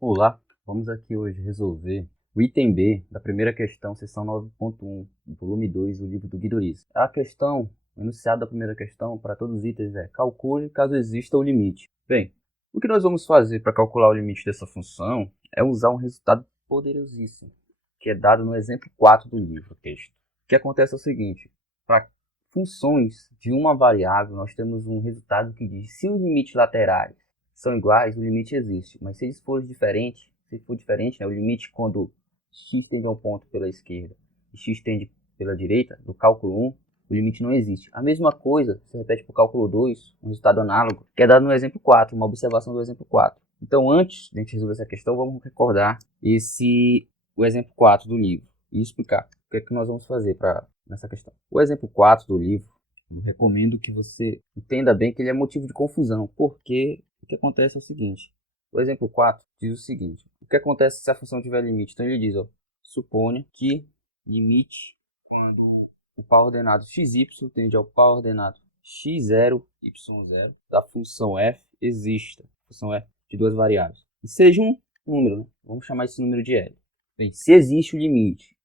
Olá, vamos aqui hoje resolver o item B da primeira questão, seção 9.1, do volume 2 do livro do Guido Rizzi. A questão, o enunciado da primeira questão para todos os itens é: calcule caso exista o limite. Bem, o que nós vamos fazer para calcular o limite dessa função é usar um resultado poderosíssimo, que é dado no exemplo 4 do livro texto. O que acontece é o seguinte: para funções de uma variável, nós temos um resultado que diz se os limites laterais são iguais, o limite existe. Mas se eles forem diferentes, se for diferente, né, o limite quando x tende a um ponto pela esquerda e x tende pela direita, do cálculo 1, o limite não existe. A mesma coisa se repete para o cálculo 2, um resultado análogo, que é dado no exemplo 4, uma observação do exemplo 4. Então, antes de a gente resolver essa questão, vamos recordar o exemplo 4 do livro e explicar o que é que nós vamos fazer nessa questão. O exemplo 4 do livro, eu recomendo que você entenda bem que ele é motivo de confusão, porque o que acontece é o seguinte: o exemplo 4 diz o seguinte: o que acontece se a função tiver limite? Então ele diz, suponha que limite quando o par ordenado xy tende ao par ordenado x0, y0 da função f exista, função f de duas variáveis, e seja um número, né? Vamos chamar esse número de L. Bem, se existe o limite,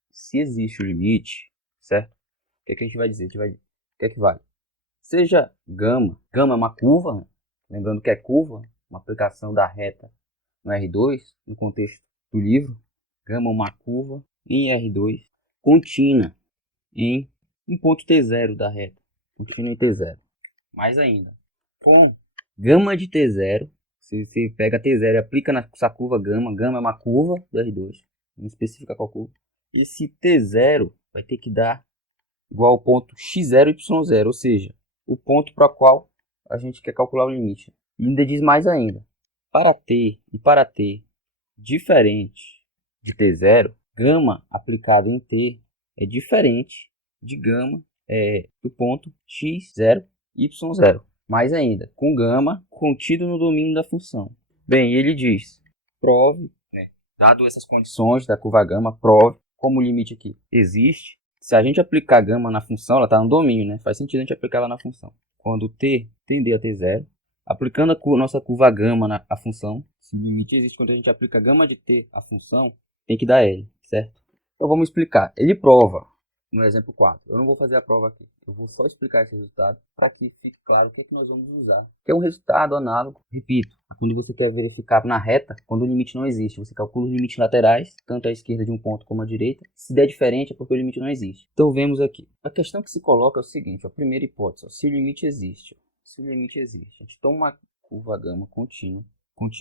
certo? O que é que a gente vai dizer? O que é que vale? Seja gama é uma curva, né? Lembrando que é curva, uma aplicação da reta no R2, no contexto do livro. Gama é uma curva em R2, contínua em um ponto T0 da reta, contínua em T0. Mais ainda, com gama de T0, se você pega T0 e aplica nessa curva gama é uma curva do R2, não especifica qual curva, e esse T0 vai ter que dar igual ao ponto x0, y0, ou seja, o ponto para o qual a gente quer calcular o limite. E ainda diz mais ainda: para t diferente de t0, gama aplicado em t é diferente de gama do ponto x0, y0. Mais ainda, com gama contido no domínio da função. Bem, ele diz: prove, né, dado essas condições da curva gama, prove como o limite aqui existe. Se a gente aplicar gama na função, ela está no domínio, né? Faz sentido a gente aplicar ela na função. Quando t tender a t0, aplicando a nossa curva gama na função, se o limite existe quando a gente aplica gama de t à função, tem que dar L, certo? Então vamos explicar. Ele prova no exemplo 4. Eu não vou fazer a prova aqui. Eu vou só explicar esse resultado para que fique claro o que nós vamos usar. Que é um resultado análogo, repito, quando você quer verificar na reta, quando o limite não existe. Você calcula os limites laterais, tanto à esquerda de um ponto como à direita. Se der diferente é porque o limite não existe. Então vemos aqui. A questão que se coloca é o seguinte: a primeira hipótese, se o limite existe. Se o limite existe, a gente toma uma curva gama contínua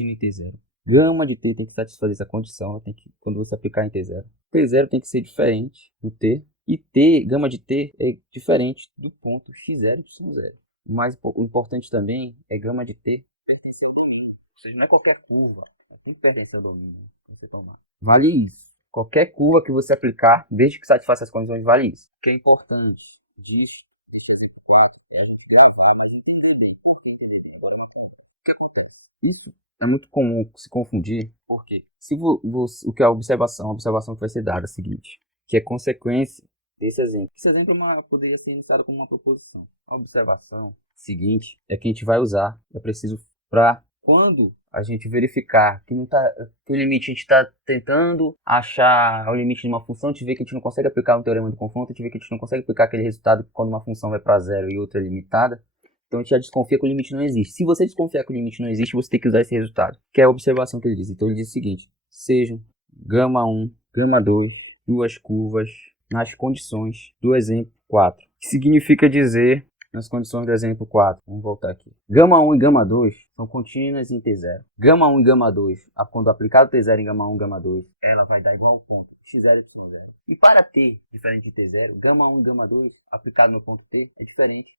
em T0. Gama de T tem que satisfazer essa condição, tem que, quando você aplicar em T0. T0 tem que ser diferente do T, e T, gama de T é diferente do ponto x0 e y0. Mas o importante também é gama de T pertencer ao domínio. Ou seja, não é qualquer curva, tem que pertencer ao domínio. Você tomar. Vale isso. Qualquer curva que você aplicar, desde que satisfaça as condições, vale isso. O que é importante disso, desse exemplo 4, é a gente gravar, mas entender bem. Por que entender bem? O que acontece? Isso é muito comum se confundir, porque se o que é a observação que vai ser dada é a seguinte, que é consequência desse exemplo. Esse exemplo poderia ser indicado como uma proposição. A observação seguinte é que a gente vai usar, é preciso para quando a gente verificar que, não tá, que o limite a gente está tentando achar o limite de uma função, a gente vê que a gente não consegue aplicar um teorema de confronto, a gente vê que a gente não consegue aplicar aquele resultado quando uma função vai para zero e outra é limitada. Então a gente já desconfia que o limite não existe. Se você desconfiar que o limite não existe, você tem que usar esse resultado, que é a observação que ele diz. Então ele diz o seguinte: sejam gama 1, gama 2, duas curvas nas condições do exemplo 4. Que significa dizer, nas condições do exemplo 4, vamos voltar aqui. Gama 1 e gama 2 são contínuas em T0. Gama 1 e gama 2, quando aplicado T0 em gama 1 e gama 2, ela vai dar igual ao ponto x0 e y0. E para T, diferente de T0, gama 1 e gama 2, aplicado no ponto T, é diferente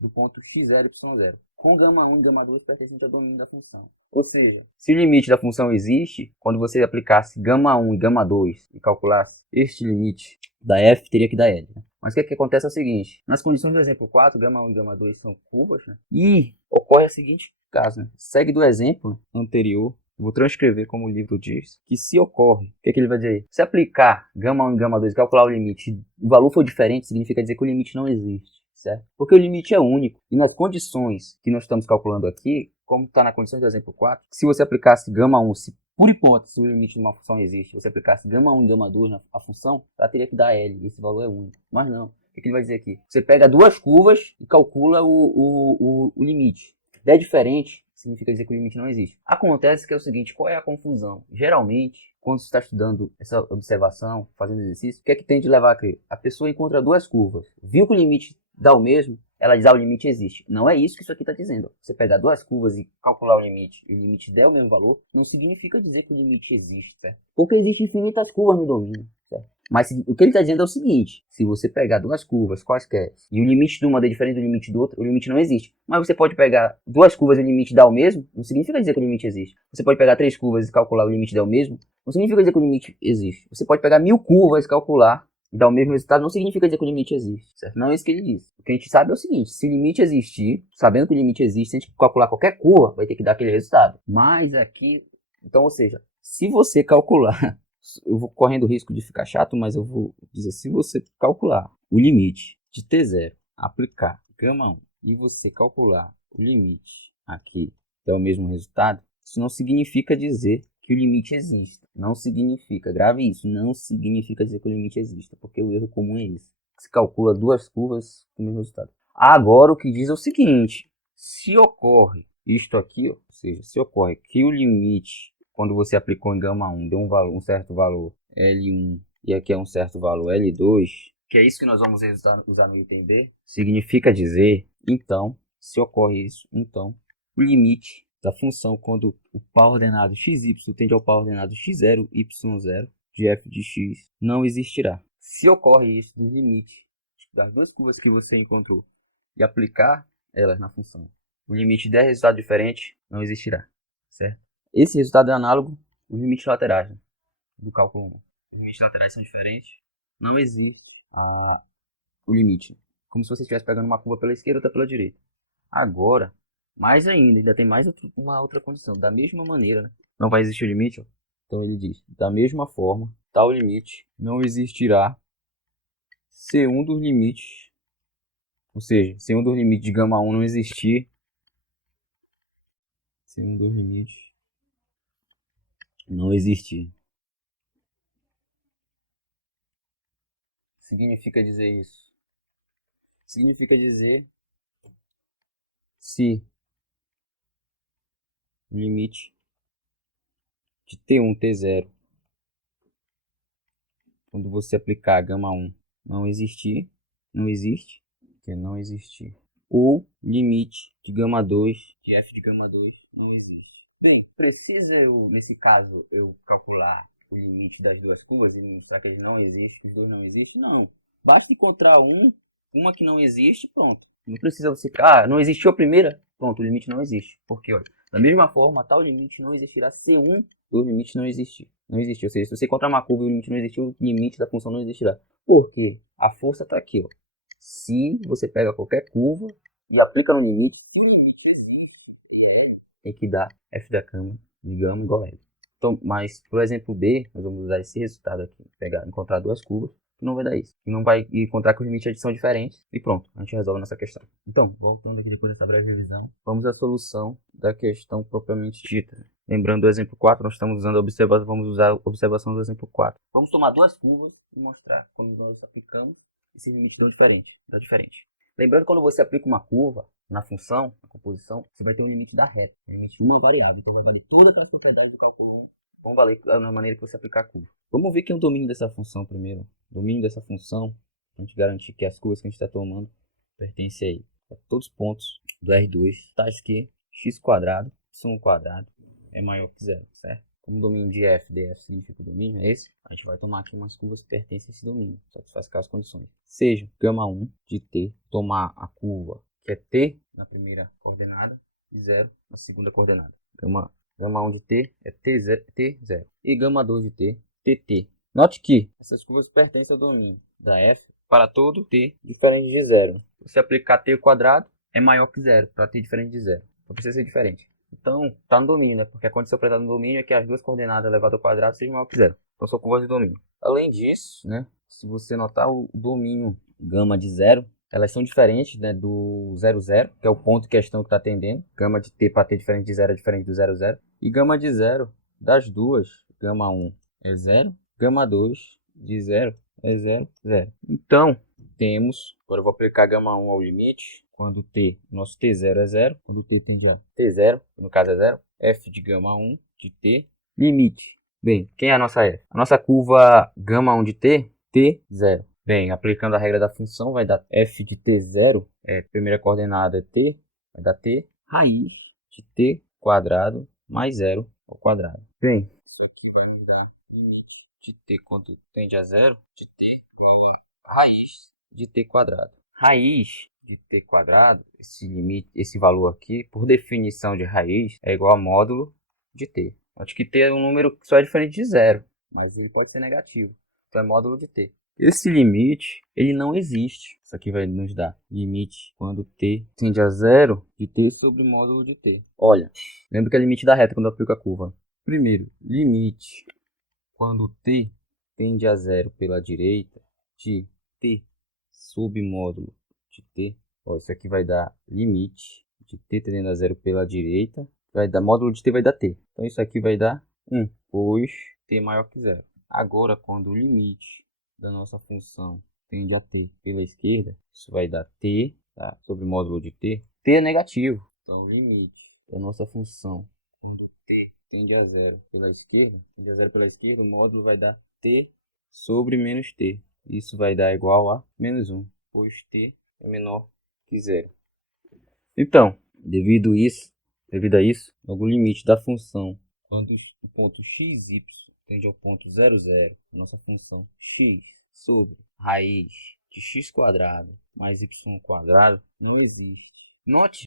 do ponto x0 e y0. Com gama 1 e gama 2 pertencente ao domínio da função. Ou seja, se o limite da função existe, quando você aplicasse gama 1 e gama 2 e calculasse este limite da f, teria que dar L, né? Mas o que acontece é o seguinte: nas condições do exemplo 4, gama 1 e gama 2 são curvas, né? E ocorre o seguinte caso, né? Segue do exemplo anterior, vou transcrever como o livro diz, que se ocorre, o que ele vai dizer? Se aplicar gama 1 e gama 2 e calcular o limite, o valor for diferente, significa dizer que o limite não existe, certo? Porque o limite é único. E nas condições que nós estamos calculando aqui, como está na condição do exemplo 4, se você aplicasse gama 1, por hipótese, se o limite de uma função existe, você aplicasse gama 1 e gama 2 na a função, ela teria que dar L, e esse valor é único. Mas não. O que ele vai dizer aqui? Você pega duas curvas e calcula o limite. Se é diferente, significa dizer que o limite não existe. Acontece que é o seguinte, qual é a confusão? Geralmente, quando você está estudando essa observação, fazendo exercício, o que é que tem de levar a crer? A pessoa encontra duas curvas, viu que o limite dá o mesmo, ela diz, o limite existe. Não é isso que isso aqui está dizendo. Você pegar duas curvas e calcular o limite, e o limite der o mesmo valor, não significa dizer que o limite existe, certo? Porque existem infinitas curvas no domínio, certo? Mas o que ele está dizendo é o seguinte, se você pegar duas curvas quaisquer, e o limite de uma é diferente do limite do outro, o limite não existe. Mas você pode pegar duas curvas e o limite dá o mesmo, não significa dizer que o limite existe. Você pode pegar três curvas e calcular o limite dá o mesmo, não significa dizer que o limite existe. Você pode pegar 1000 curvas e calcular dá o mesmo resultado, não significa dizer que o limite existe, certo? Não é isso que ele diz. O que a gente sabe é o seguinte, se o limite existir, sabendo que o limite existe, se a gente calcular qualquer curva, vai ter que dar aquele resultado. Mas aqui, então, ou seja, se você calcular, eu vou correndo o risco de ficar chato, mas eu vou dizer, se você calcular o limite de T0, aplicar gama 1, e você calcular o limite aqui, é o mesmo resultado, isso não significa dizer que o limite exista. Não significa, grave isso, não significa dizer que o limite exista, porque o erro comum é esse. Se calcula duas curvas com o mesmo resultado. Agora o que diz é o seguinte, se ocorre isto aqui, ou seja, se ocorre que o limite, quando você aplicou em gama 1, deu um certo valor L1 e aqui é um certo valor L2, que é isso que nós vamos usar no item B, significa dizer, então, se ocorre isso, então, o limite da função quando o par ordenado xy tende ao par ordenado x0, y0 de f de x não existirá. Se ocorre isso do limite das duas curvas que você encontrou e aplicar elas na função, o limite der resultado diferente não existirá, certo? Esse resultado é análogo aos limites laterais, né, do cálculo 1. Os limites laterais são diferentes, não existe o limite, como se você estivesse pegando uma curva pela esquerda e outra pela direita. Agora, mais ainda tem mais uma outra condição. Da mesma maneira, né? Não vai existir o limite. Ó. Então ele diz, da mesma forma, tal limite não existirá se um dos limites, ou seja, se um dos limites de gama 1 não existir, se um dos limites não existir. Significa dizer isso. Significa dizer se o limite de T1, T0, quando você aplicar gama 1, não existir, não existe, que não existir, ou limite de gama 2, de f de gama 2, não existe. Bem, precisa eu, nesse caso, eu calcular o limite das duas curvas e mostrar que eles não existem, os dois não existem? Não. Basta encontrar uma que não existe, pronto. Não precisa você, não existiu a primeira? Pronto, o limite não existe. Porque, olha, da mesma forma, tal limite não existirá se um dos limites não existir. Não existe. Ou seja, se você encontrar uma curva e o limite não existiu, o limite da função não existirá. Por quê? A força está aqui, ó. Se você pega qualquer curva e aplica no limite, tem que dar f da gama igual a L. Então, mas, por exemplo, B, nós vamos usar esse resultado aqui. Encontrar duas curvas, que não vai dar isso. E não vai encontrar que os limites são diferentes. E pronto, a gente resolve nossa questão. Então, voltando aqui depois dessa breve revisão, vamos à solução da questão propriamente dita. Lembrando do exemplo 4, nós estamos usando a observação, vamos usar a observação do exemplo 4. Vamos tomar duas curvas e mostrar quando nós aplicamos esses limites dão diferente. Lembrando que quando você aplica uma curva na função, na composição, você vai ter um limite da reta, um limite de uma variável. Então vai valer todas aquelas propriedades do cálculo 1, vão valer na maneira que você aplicar a curva. Vamos ver que é o domínio dessa função primeiro. O domínio dessa função, para a gente garantir que as curvas que a gente está tomando pertencem aí a todos os pontos do R2, tais que x quadrado, y quadrado é maior que zero, certo? Como o domínio de f, df significa o domínio, é esse, a gente vai tomar aqui umas curvas que pertencem a esse domínio, satisfaz as condições. Seja gama 1 de t, tomar a curva que é t na primeira coordenada e 0 na segunda coordenada. Gama 1 de t é t0 e gama 2 de t, tt. Note que essas curvas pertencem ao domínio da f para todo t diferente de zero. Se você aplicar t ao quadrado, é maior que zero, para t diferente de zero. Então precisa ser diferente. Então, está no domínio, né? Porque a condição para estar no domínio é que as duas coordenadas elevadas ao quadrado sejam maior que zero. Então, são curvas de domínio. Além disso, né? Se você notar o domínio gama de zero, elas são diferentes, né, do 0, 0, que é o ponto em questão que está atendendo. Gama de t para t diferente de zero é diferente do 0, 0. E gama de zero das duas, gama 1 é 0, gama 2 de 0 é 0, 0. Então, temos, agora eu vou aplicar gama 1 ao limite, quando t, nosso t0 é 0, quando t tende a t0, no caso é 0, f de gama 1 de t, limite. Bem, quem é a nossa f? A nossa curva gama 1 de t, t0. Bem, aplicando a regra da função, vai dar f de t0, primeira coordenada é t, vai dar t, raiz de t quadrado mais 0 ao quadrado. Bem, isso aqui vai me dar limite de t quando tende a 0, de t igual a raiz de t quadrado. Raiz de t quadrado, esse limite, esse valor aqui, por definição de raiz, é igual a módulo de t. Acho que t é um número que só é diferente de 0, mas ele pode ser negativo. Então é módulo de t. Esse limite, ele não existe. Isso aqui vai nos dar limite quando t tende a 0 de t sobre módulo de t. Olha, lembra que é limite da reta quando eu aplico a curva. Primeiro, limite quando t tende a 0 pela direita de t sobre módulo de t. Ó, isso aqui vai dar limite de t tendendo a 0 pela direita. Vai dar módulo de t vai dar t. Então isso aqui vai dar 1, pois t é maior que 0. Agora, quando o limite da nossa função tende a t pela esquerda, isso vai dar t, tá? Sobre módulo de t. T é negativo. Então, o limite da nossa função quando t tende a 0 pela esquerda, tende a 0 pela esquerda, o módulo vai dar t sobre menos t. Isso vai dar igual a menos 1, pois t é menor que 0. Então, devido a isso, logo o limite da função quando o ponto x, y tende ao ponto 0, 0, nossa função x sobre raiz de x² mais y² não existe. Note